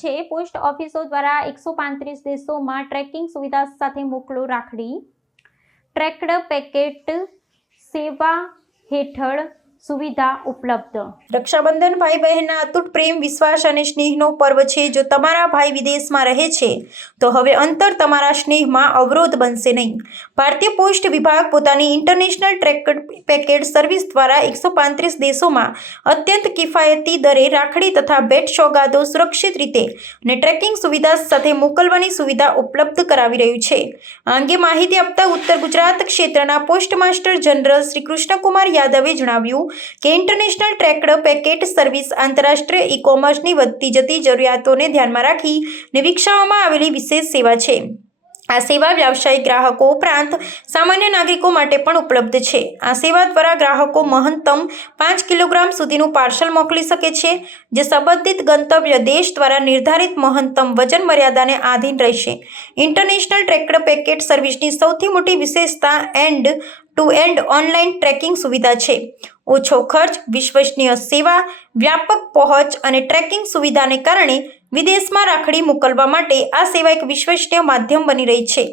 છે પોસ્ટ ઓફિસો દ્વારા 135 દેશોમાં ટ્રેકિંગ સુવિધા સાથે મોકલો રાખડી। ટ્રેક્ડ પેકેટ સેવા હેઠળ સુવિધા ઉપલબ્ધ। રક્ષાબંધન ભાઈ બહેનના અતૂટ પ્રેમ, વિશ્વાસ અને સ્નેહનો પર્વ છે। જો તમારા ભાઈ વિદેશમાં રહે છે તો હવે અંતર તમારા સ્નેહમાં અવરોધ બનશે નહીં। ભારતીય પોસ્ટ વિભાગ પોતાની ઇન્ટરનેશનલ ટ્રેક્ડ પેકેટ સર્વિસ દ્વારા 135 દેશોમાં અત્યંત કિફાયતી દરે રાખડી તથા ભેટ સોગાદો સુરક્ષિત રીતે અને ટ્રેકિંગ સુવિધા સાથે મોકલવાની સુવિધા ઉપલબ્ધ કરાવી રહ્યું છે। આ અંગે માહિતી આપતા ઉત્તર ગુજરાત ક્ષેત્રના post master general Shri Krishnakumar યાદવે જણાવ્યું કે ઇન્ટરનેશનલ ટ્રેક્ડ પેકેટ સર્વિસ આંતરરાષ્ટ્રીય ઈ કોમર્સની વધતી જતી જરૂરિયાતોને ધ્યાનમાં રાખીને વિકસાવવામાં આવેલી વિશેષ સેવા છે। આ સેવા વ્યાવસાયિક ગ્રાહકો ઉપરાંત સામાન્ય નાગરિકો માટે પણ ઉપલબ્ધ છે। આ સેવા દ્વારા ગ્રાહકો મહત્તમ 5 કિલોગ્રામ સુધીનું પાર્સલ મોકલી શકે છે, જે સંબંધિત ગંતવ્ય દેશ દ્વારા નિર્ધારિત મહત્તમ વજન મર્યાદાને આધીન રહેશે। ઇન્ટરનેશનલ ટ્રેક્ડ પેકેટ સર્વિસની સૌથી મોટી વિશેષતા end to end online tracking સુવિધા છે। ઓછો ખર્ચ, વિશ્વસનીય સેવા, વ્યાપક પહોંચ અને ટ્રેકિંગ સુવિધાને કારણે વિદેશમાં રાખડી મોકલવા માટે આ સેવા એક વિશ્વસનીય માધ્યમ બની રહી છે।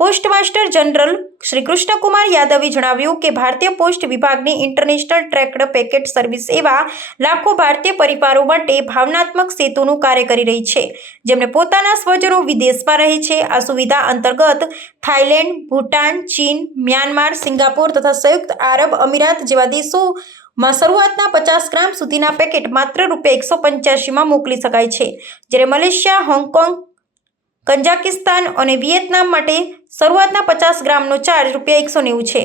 Post master general Shri Krishnakumar યાદવે જણાવ્યું કે ભારતીય પોસ્ટ વિભાગની ઇન્ટરનેશનલ ટ્રેક્ડ પેકેટ સર્વિસ એવા લાખો ભારતીય પરિવારો માટે ભાવનાત્મક સેતુનું કાર્ય કરી રહી છે, જેમને પોતાના સ્વજનો વિદેશમાં રહે છે। આ સુવિધા અંતર્ગત થાઈલેન્ડ, ભૂટાન, ચીન, મ્યાનમાર, સિંગાપોર તથા સંયુક્ત આરબ અમીરાત જેવા દેશોમાં શરૂઆતના 50 ગ્રામ સુધીના પેકેટ માત્ર ₹185માં મોકલી શકાય છે, જ્યારે મલેશિયા, હોંગકોંગ, કઝાકિસ્તાન અને વિયેતનામ માટે શરૂઆતના 50 ગ્રામનો ચાર્જ ₹190 છે।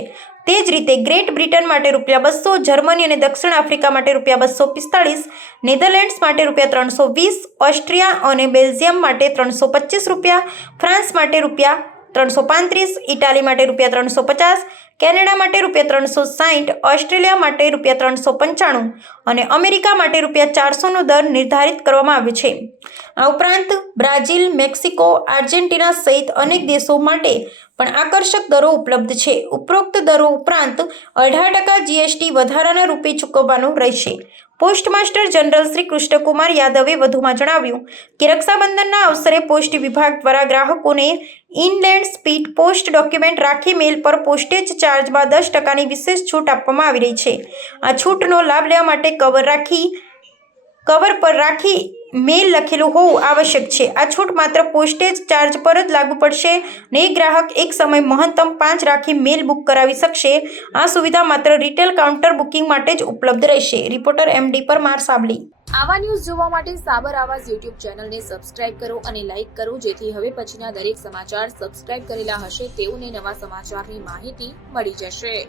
તે જ રીતે ગ્રેટ બ્રિટન માટે ₹200, જર્મની અને દક્ષિણ આફ્રિકા માટે ₹245, નેધરલેન્ડ્સ માટે ₹320, ઓસ્ટ્રિયા અને બેલ્જિયમ માટે ₹325, ફ્રાન્સ માટે ₹335, ઇટાલી માટે ₹350, કેનેડા માટે ₹360, ઓસ્ટ્રેલિયા માટે ₹395 અને અમેરિકા માટે ₹400નો દર નિર્ધારિત કરવામાં આવ્યો છે। આ ઉપરાંત બ્રાઝિલ, મેક્સિકો, આર્જેન્ટિના સહિત અનેક દેશો માટે પણ આકર્ષક દરો ઉપલબ્ધ છે। ઉપરોક્ત દરો ઉપરાંત 18% GST વધારાના રૂપે ચૂકવવાનું રહેશે। Post master general Shri Krishnakumar યાદવે વધુમાં જણાવ્યું કે રક્ષાબંધનના અવસરે પોસ્ટ વિભાગ દ્વારા ગ્રાહકોને ઇનલેન્ડ સ્પીડ પોસ્ટ ડોક્યુમેન્ટ રાખી મેલ પર પોસ્ટેજ ચાર્જમાં 10%ની વિશેષ છૂટ આપવામાં આવી રહી છે। આ છૂટનો લાભ લેવા માટે કવર પર રાખી મેલ લખેલું હોવું આવશ્યક છે। આ છૂટ માત્ર પોસ્ટેજ ચાર્જ પર જ લાગુ પડશે અને એક ગ્રાહક એક સમય મહત્તમ 5 રાખી મેલ બુક કરાવી શકશે। આ સુવિધા માત્ર રિટેલ કાઉન્ટર બુકિંગ માટે જ ઉપલબ્ધ રહેશે। Reporter MD Parmar Sabli. આવા ન્યૂઝ જોવા માટે સાબર આવાઝ યુટ્યુબ ચેનલને સબસ્ક્રાઇબ કરો અને લાઇક કરો, જેથી હવે પછીના દરેક સમાચાર સબસ્ક્રાઇબ કરેલા હશે તેઓને નવા સમાચારની માહિતી મળી જશે।